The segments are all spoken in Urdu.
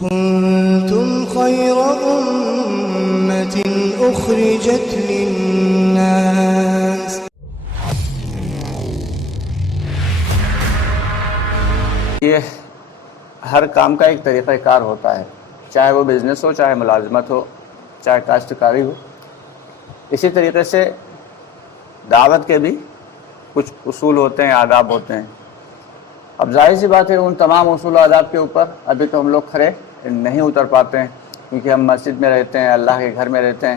كنتم خير أمة أخرجت للناس یہ ہر کام کا ایک طریقہ کار ہوتا ہے، چاہے وہ بزنس ہو، چاہے ملازمت ہو، چاہے کاشتکاری ہو۔ اسی طریقے سے دعوت کے بھی کچھ اصول ہوتے ہیں، آداب ہوتے ہیں۔ اب ظاہر سی بات ہے ان تمام اصول و آداب کے اوپر ابھی تو ہم لوگ کھڑے نہیں اتر پاتے ہیں، کیونکہ ہم مسجد میں رہتے ہیں، اللہ کے گھر میں رہتے ہیں،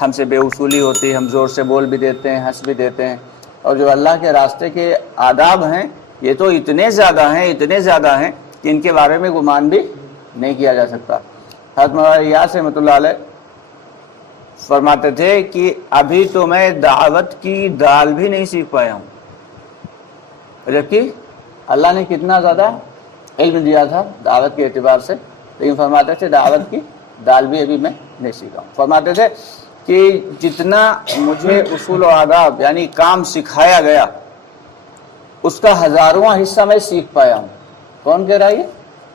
ہم سے بے اصولی ہوتی ہے، ہم زور سے بول بھی دیتے ہیں، ہنس بھی دیتے ہیں، اور جو اللہ کے راستے کے آداب ہیں یہ تو اتنے زیادہ ہیں کہ ان کے بارے میں گمان بھی نہیں کیا جا سکتا۔ حضرت مولانا ریاض رحمۃ اللہ علیہ فرماتے تھے کہ ابھی تو میں دعوت کی دال بھی نہیں سیکھ پایا ہوں، جبکہ اللہ نے کتنا زیادہ علم دیا تھا دعوت کے اعتبار سے، لیکن فرماتے تھے دعوت کی دال بھی ابھی میں نہیں سیکھا ہوں۔ فرماتے تھے کہ جتنا مجھے اصول و آداب یعنی کام سکھایا گیا اس کا ہزارواں حصہ میں سیکھ پایا ہوں۔ کون کہہ رہا ہے یہ؟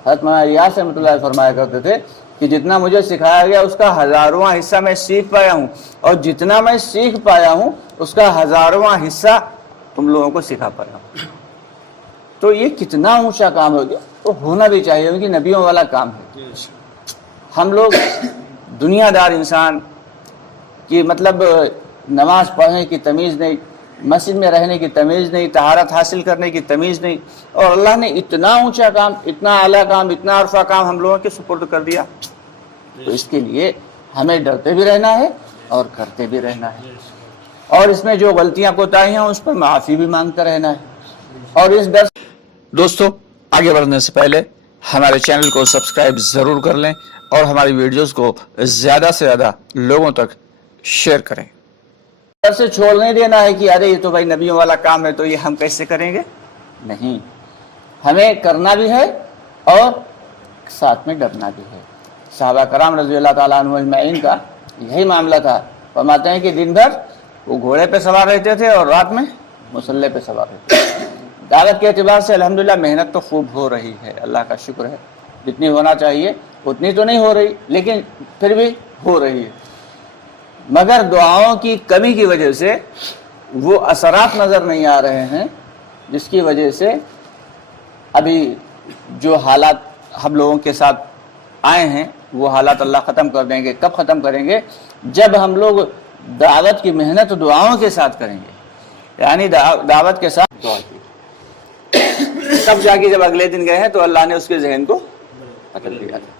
حضرت مولانا ریاض رحمۃ اللہ فرمایا کرتے تھے کہ جتنا مجھے سکھایا گیا اس کا ہزارواں حصہ میں سیکھ پایا ہوں، اور جتنا میں سیکھ پایا ہوں اس کا ہزارواں حصہ تم لوگوں کو سکھا پایا ہوں۔ تو یہ کتنا اونچا کام ہو گیا، تو ہونا بھی چاہیے کیونکہ نبیوں والا کام ہے۔ ہم لوگ دنیا دار انسان کی مطلب نماز پڑھنے کی تمیز نہیں، مسجد میں رہنے کی تمیز نہیں، طہارت حاصل کرنے کی تمیز نہیں، اور اللہ نے اتنا اونچا کام، اتنا اعلیٰ کام، اتنا عرفہ کام ہم لوگوں کے سپرد کر دیا۔ تو اس کے لیے ہمیں ڈرتے بھی رہنا ہے اور کرتے بھی رہنا ہے، اور اس میں جو غلطیاں کوتاہیاں اس پر معافی بھی مانگتا رہنا ہے۔ اور اس ڈر دوستو آگے بڑھنے سے پہلے ہمارے چینل کو سبسکرائب ضرور کر لیں اور ہماری ویڈیوز کو زیادہ سے زیادہ لوگوں تک شیئر کریں۔ ڈر سے چھوڑ نہیں دینا ہے کہ ارے یہ تو بھائی نبیوں والا کام ہے تو یہ ہم کیسے کریں گے، نہیں، ہمیں کرنا بھی ہے اور ساتھ میں ڈرنا بھی ہے۔ صحابہ کرام رضی اللہ تعالیٰ عنہ اجمعین کا یہی معاملہ تھا۔ فرماتے ہیں کہ دن بھر وہ گھوڑے پہ سوار رہتے تھے اور رات میں مسلح پہ سوار رہتے تھے۔ دعوت کے اعتبار سے الحمدللہ محنت تو خوب ہو رہی ہے، اللہ کا شکر ہے، جتنی ہونا چاہیے اتنی تو نہیں ہو رہی لیکن پھر بھی ہو رہی ہے، مگر دعاؤں کی کمی کی وجہ سے وہ اثرات نظر نہیں آ رہے ہیں، جس کی وجہ سے ابھی جو حالات ہم لوگوں کے ساتھ آئے ہیں وہ حالات اللہ ختم کر دیں گے۔ کب ختم کریں گے؟ جب ہم لوگ دعوت کی محنت دعاؤں کے ساتھ کریں گے، یعنی دعوت کے ساتھ دعا کی، تب جا کے جب اگلے دن گئے ہیں تو اللہ نے اس کے ذہن کو بدل دیا تھا۔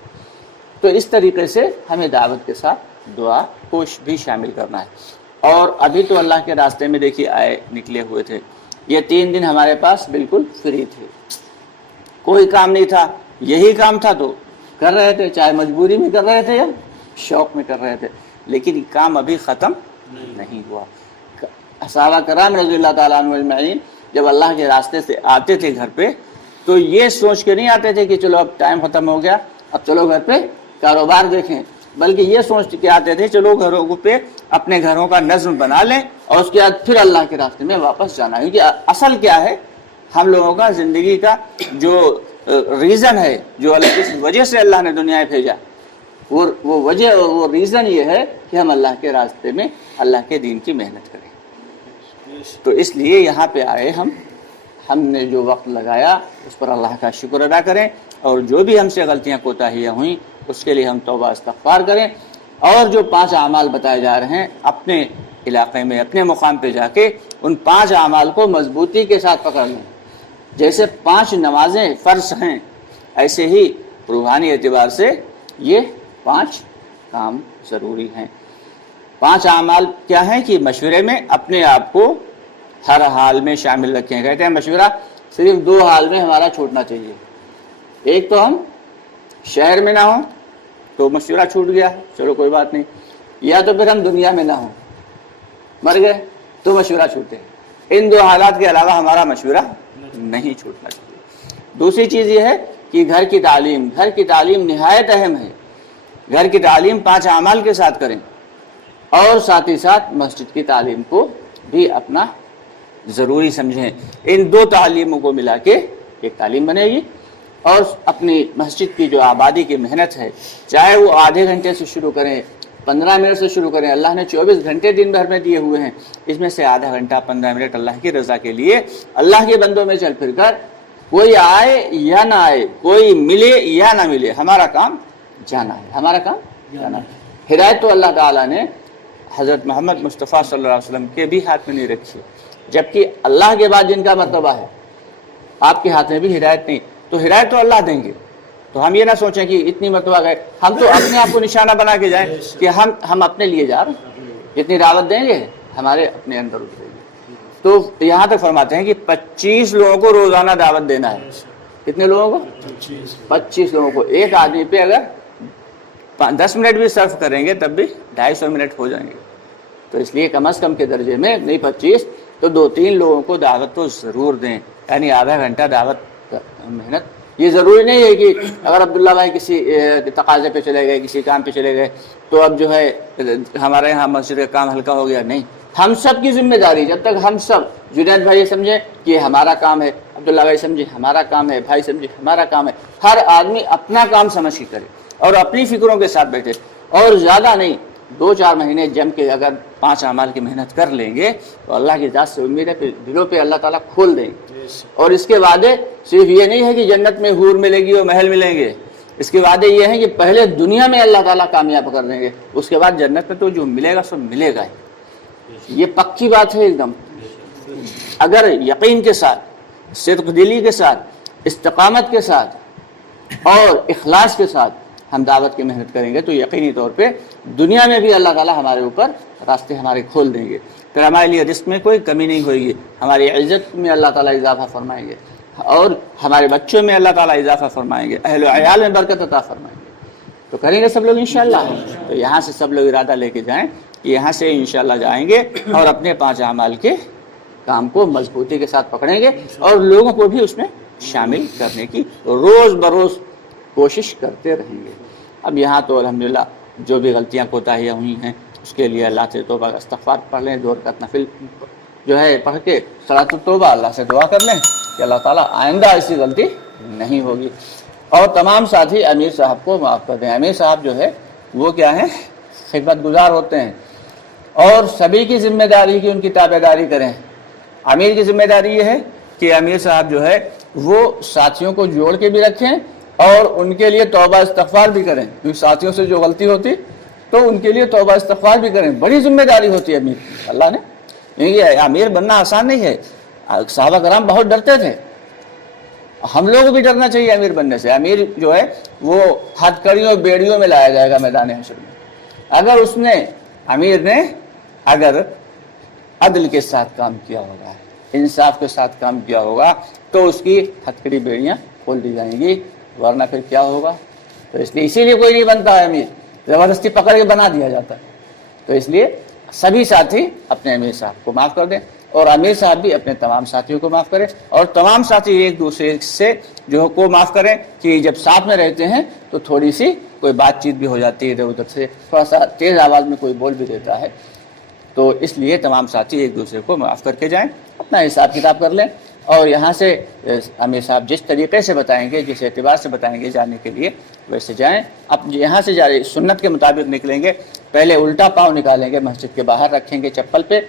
تو اس طریقے سے ہمیں دعوت کے ساتھ دعا کو بھی شامل کرنا ہے۔ اور ابھی تو اللہ کے راستے میں دیکھیے آئے نکلے ہوئے تھے، یہ 3 دن ہمارے پاس بالکل فری تھے، کوئی کام نہیں تھا، یہی کام تھا تو کر رہے تھے، چاہے مجبوری میں کر رہے تھے یا شوق میں کر رہے تھے، لیکن کام ابھی ختم نہیں ہوا۔ صحابہ کرام رضی اللہ تعالیٰ عنہ اجمعین جب اللہ کے راستے سے آتے تھے گھر پہ تو یہ سوچ کے نہیں آتے تھے کہ چلو اب ٹائم ختم ہو گیا اب چلو گھر پہ کاروبار دیکھیں، بلکہ یہ سوچ کے آتے تھے چلو گھروں پہ اپنے گھروں کا نظم بنا لیں اور اس کے بعد پھر اللہ کے راستے میں واپس جانا ہے۔ کیونکہ اصل کیا ہے، ہم لوگوں کا زندگی کا جو ریزن ہے، جو جس وجہ سے اللہ نے دنیا میں بھیجا، وہ وجہ اور وہ ریزن یہ ہے کہ ہم اللہ کے راستے میں اللہ کے دین کی محنت کریں۔ تو اس لیے یہاں پہ آئے ہم نے جو وقت لگایا اس پر اللہ کا شکر ادا کریں، اور جو بھی ہم سے غلطیاں کوتاہیاں ہوئیں اس کے لیے ہم توبہ استغفار کریں، اور جو 5 اعمال بتائے جا رہے ہیں اپنے علاقے میں اپنے مقام پہ جا کے ان 5 اعمال کو مضبوطی کے ساتھ پکڑ لیں۔ جیسے 5 نمازیں فرض ہیں، ایسے ہی روحانی اعتبار سے یہ 5 کام ضروری ہیں۔ 5 اعمال کیا ہیں کہ مشورے میں اپنے آپ کو ہر حال میں شامل رکھیں۔ کہتے ہیں مشورہ صرف 2 حال میں ہمارا چھوٹنا چاہیے، ایک تو ہم شہر میں نہ ہوں تو مشورہ چھوٹ گیا، چلو کوئی بات نہیں، یا تو پھر ہم دنیا میں نہ ہوں، مر گئے تو مشورہ چھوٹے۔ ان 2 حالات کے علاوہ ہمارا مشورہ نہیں چھوٹنا چاہیے۔ دوسری چیز یہ ہے کہ گھر کی تعلیم نہایت اہم ہے، گھر کی تعلیم 5 اعمال کے ساتھ کریں، اور ساتھ ہی ساتھ مسجد کی تعلیم کو بھی اپنا ضروری سمجھیں۔ ان 2 تعلیموں کو ملا کے ایک تعلیم بنے گی، اور اپنی مسجد کی جو آبادی کی محنت ہے، چاہے وہ آدھے گھنٹے سے شروع کریں، 15 منٹ سے شروع کریں. اللہ نے 24 گھنٹے دن بھر میں دیے ہوئے ہیں، اس میں سے آدھا گھنٹہ 15 منٹ اللہ کی رضا کے لیے اللہ کے بندوں میں چل پھر کر، کوئی آئے یا نہ آئے، کوئی ملے یا نہ ملے، ہمارا کام جانا ہے، ہمارا کام جانا ہے. ہدایت تو اللہ تعالیٰ نے حضرت محمد مصطفیٰ صلی اللہ علیہ وسلم کے بھی ہاتھ میں نہیں رکھی، جبکہ اللہ کے بعد جن کا مرتبہ ہے، آپ کے ہاتھ میں بھی ہدایت نہیں، تو ہدایت تو اللہ دیں گے. تو ہم یہ نہ سوچیں کہ اتنی مرتبہ گئے، ہم تو اپنے آپ کو نشانہ بنا کے جائیں کہ ہم اپنے لیے جا رہے ہیں، جتنی دعوت دیں گے ہمارے اپنے اندر اترے گی. تو یہاں تک فرماتے ہیں کہ 25 لوگوں کو روزانہ دعوت دینا ہے. کتنے لوگوں کو؟ 25 لوگوں کو. ایک آدمی پہ اگر 10 منٹ بھی صرف کریں گے تب بھی 250 منٹ ہو جائیں گے. تو اس لیے کم از کم کے درجے میں نہیں 25 تو 2-3 لوگوں کو دعوت تو ضرور دیں، یعنی آدھا گھنٹہ دعوت محنت. یہ ضروری نہیں ہے کہ اگر عبداللہ بھائی کسی تقاضے پہ چلے گئے، کسی کام پہ چلے گئے تو اب جو ہے ہمارے یہاں مسجد کا کام ہلکا ہو گیا. نہیں، ہم سب کی ذمہ داری، جب تک ہم سب، جنید بھائی سمجھے کہ ہمارا کام ہے، عبداللہ بھائی سمجھے ہمارا کام ہے، بھائی سمجھے ہمارا کام ہے، ہر آدمی اپنا کام سمجھ کے کرے اور اپنی فکروں کے ساتھ بیٹھے. اور زیادہ نہیں، 2-4 مہینے جم کے اگر 5 اعمال کی محنت کر لیں گے تو اللہ کی ذات سے امید ہے کہ دلوں پہ اللہ تعالیٰ کھول دیں گے. اور اس کے وعدے صرف یہ نہیں ہے کہ جنت میں حور ملے گی اور محل ملیں گے، اس کے وعدے یہ ہیں کہ پہلے دنیا میں اللہ تعالیٰ کامیاب کر دیں گے، اس کے بعد جنت میں تو جو ملے گا سب ملے گا. یہ پکی بات ہے ایک دم. اگر یقین کے ساتھ، صدق دلی کے ساتھ، استقامت کے ساتھ اور اخلاص کے ساتھ ہم دعوت کی محنت کریں گے تو یقینی طور پہ دنیا میں بھی اللہ تعالیٰ ہمارے اوپر راستے ہمارے کھول دیں گے. پھر ہمارے لیے رزق میں کوئی کمی نہیں ہوئے گی، ہماری عزت میں اللہ تعالیٰ اضافہ فرمائیں گے اور ہمارے بچوں میں اللہ تعالیٰ اضافہ فرمائیں گے، اہل و عیال میں برکت عطا فرمائیں گے. تو کریں گے سب لوگ انشاءاللہ. تو یہاں سے سب لوگ ارادہ لے کے جائیں، یہاں سے انشاءاللہ جائیں گے اور اپنے 5 اعمال کے کام کو مضبوطی کے ساتھ پکڑیں گے اور لوگوں کو بھی اس میں شامل کرنے کی روز بروز کوشش کرتے رہیں گے. اب یہاں تو الحمدللہ جو بھی غلطیاں کوتاہیاں ہوئی ہیں اس کے لیے اللہ سے توبہ استغفار پڑھ لیں، 2 رکعت نفل جو ہے پڑھ کے صلاۃ التوبہ اللہ سے دعا کر لیں کہ اللہ تعالیٰ آئندہ ایسی غلطی نہیں ہوگی. اور تمام ساتھی امیر صاحب کو معاف کر دیں. امیر صاحب جو ہے وہ کیا ہے، خدمت گزار ہوتے ہیں اور سبھی کی ذمہ داری کی ان کی تابع داری کریں. امیر کی ذمہ داری یہ ہے کہ امیر صاحب جو ہے وہ ساتھیوں کو جوڑ کے بھی رکھیں اور ان کے لیے توبہ استغفار بھی کریں، کیونکہ ساتھیوں سے جو غلطی ہوتی تو ان کے لیے توبہ استغفار بھی کریں. بڑی ذمہ داری ہوتی ہے امیر کی اللہ نے. یہ امیر بننا آسان نہیں ہے. صحابہ کرام بہت ڈرتے تھے، ہم لوگ کو بھی ڈرنا چاہیے امیر بننے سے. امیر جو ہے وہ ہتھکڑیوں بیڑیوں میں لایا جائے گا میدان حشر میں. اگر اس نے، امیر نے اگر عدل کے ساتھ کام کیا ہوگا، انصاف کے ساتھ کام کیا ہوگا تو اس کی ہتھکڑی بیڑیاں کھول دی جائیں گی، ورنہ پھر کیا ہوگا. تو اس لیے اسی لیے کوئی نہیں بنتا ہے امیر، زبردستی پکڑ کے بنا دیا جاتا ہے. تو اس لیے سبھی ساتھی اپنے امیر صاحب کو معاف کر دیں اور امیر صاحب بھی اپنے تمام ساتھیوں کو معاف کریں اور تمام ساتھی ایک دوسرے سے جو کو معاف کریں کہ جب ساتھ میں رہتے ہیں تو تھوڑی سی کوئی بات چیت بھی ہو جاتی ہے، ادھر ادھر سے تھوڑا سا تیز آواز میں کوئی بول بھی دیتا ہے. تو اس لیے تمام ساتھی ایک دوسرے کو معاف کر کے جائیں، اپنا حساب کتاب کر لیں اور یہاں سے امیر صاحب جس طریقے سے بتائیں گے، جس اعتبار سے بتائیں گے جانے کے لیے ویسے جائیں. اب یہاں سے جا رہے سنت کے مطابق نکلیں گے. پہلے الٹا پاؤں نکالیں گے، مسجد کے باہر رکھیں گے چپل پہ،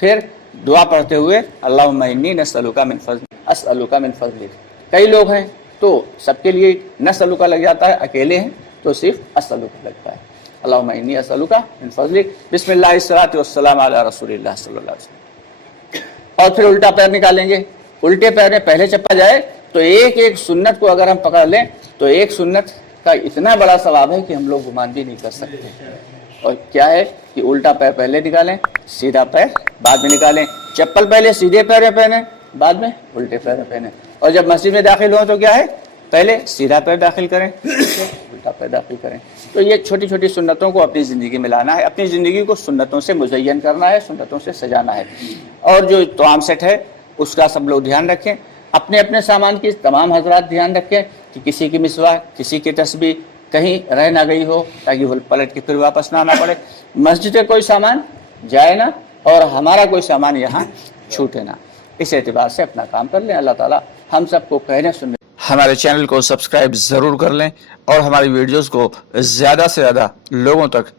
پھر دعا پڑھتے ہوئے اللہم انی نسألک من فضلک اسألک من فضلک. کئی لوگ ہیں تو سب کے لیے نسألک لگ جاتا ہے، اکیلے ہیں تو صرف اسألک لگتا ہے. اللہم انی اسألک من فضلک، بسم اللہ الصلاۃ والسلام علی رسول اللہ صلی اللہ علیہ وسلم. اور پھر الٹا پیر نکالیں گے. الٹے پیر میں پہلے چپا جائے تو ایک ایک سنت کو اگر ہم پکڑ لیں تو ایک سنت کا اتنا بڑا ثواب ہے کہ ہم لوگ گمان بھی نہیں کر سکتے. اور کیا ہے کہ الٹا پیر پہلے نکالیں، سیدھا پیر بعد میں نکالیں. چپل پہلے سیدھے پیر میں پہنیں، بعد میں الٹے پیر میں پہنیں. اور جب مسجد میں داخل ہوں تو کیا ہے، پہلے سیدھا پیر داخل کریں، الٹا پیر داخل کریں. تو یہ چھوٹی چھوٹی سنتوں کو اپنی زندگی میں لانا ہے، اپنی زندگی کو سنتوں سے مزین کرنا ہے، سنتوں سے سجانا ہے. اور جو توام سیٹ ہے اس کا سب لوگ دھیان رکھیں. اپنے اپنے سامان کی تمام حضرات دھیان رکھیں کہ کسی کی مسواک، کسی کی تسبیح کہیں رہ نہ گئی ہو تاکہ وہ پلٹ کے پھر واپس نہ آنا پڑے. مسجد کا کوئی سامان جائے نہ اور ہمارا کوئی سامان یہاں چھوٹے نہ. اس اعتبار سے اپنا کام کر لیں. اللہ تعالیٰ ہم سب کو کہنے سننے ہمارے چینل کو سبسکرائب ضرور کر لیں اور ہماری ویڈیوز کو زیادہ سے زیادہ لوگوں تک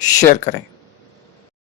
شیئر کریں.